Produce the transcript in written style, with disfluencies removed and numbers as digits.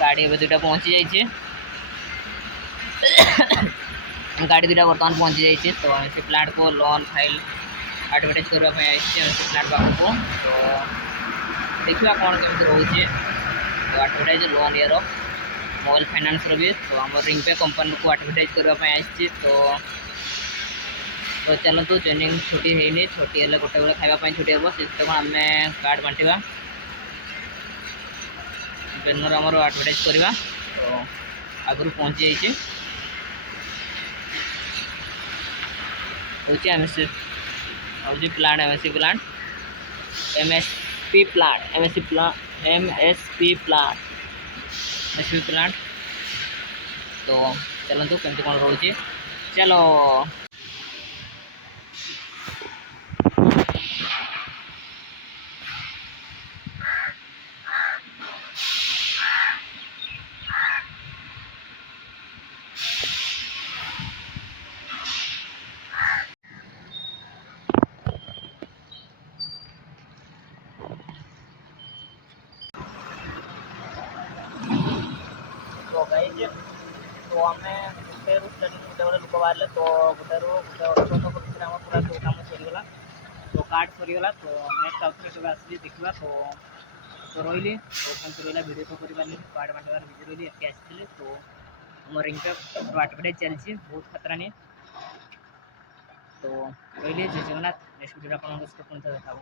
गाड़ी ए दुटा पहुँची जाइए गाड़ी दुटा बर्तमान पहुँची जाइए तो से प्लांट को लोन फाइल एडवर्टाइज करने से प्लांट पाक को तो देखा कौन कमी रोचे तो एडवर्टाइज लोन यार मोबाइल फाइनान्स भी तो आम रिंगपे कंपनी को एडवर्टाइज करने तो चलतु जॉइनिंग छुट्टी है छुट्टी है गोटे बेले खावाई छुट्टी हम से आम कार्ड बांटा बेनर आमर एडवर्टाइज करवा तो आगु पहुँची जाइए हूँ एमएससी हूँ plant MSc plant MSP plant MSc plant MSP plant तो चलतु कमी कौन रोचे चलो तो गाइज तो आम गोटे गोटे लोक बाहर तो गोटे गोटे पूरा सब कम सरीगला तो कार्ड सरीगला तो नेक्स्ट आउट केवे आसी देखा तो रही तो रहा भिडियो तो करें कार्ड बांटार बिजी रही एके आसी तो आम रिंग एडवर्टाइज चलती बहुत खतरा नहीं तो रही जय जगन्नाथ नेक्स्ट भिडियो आप देखा।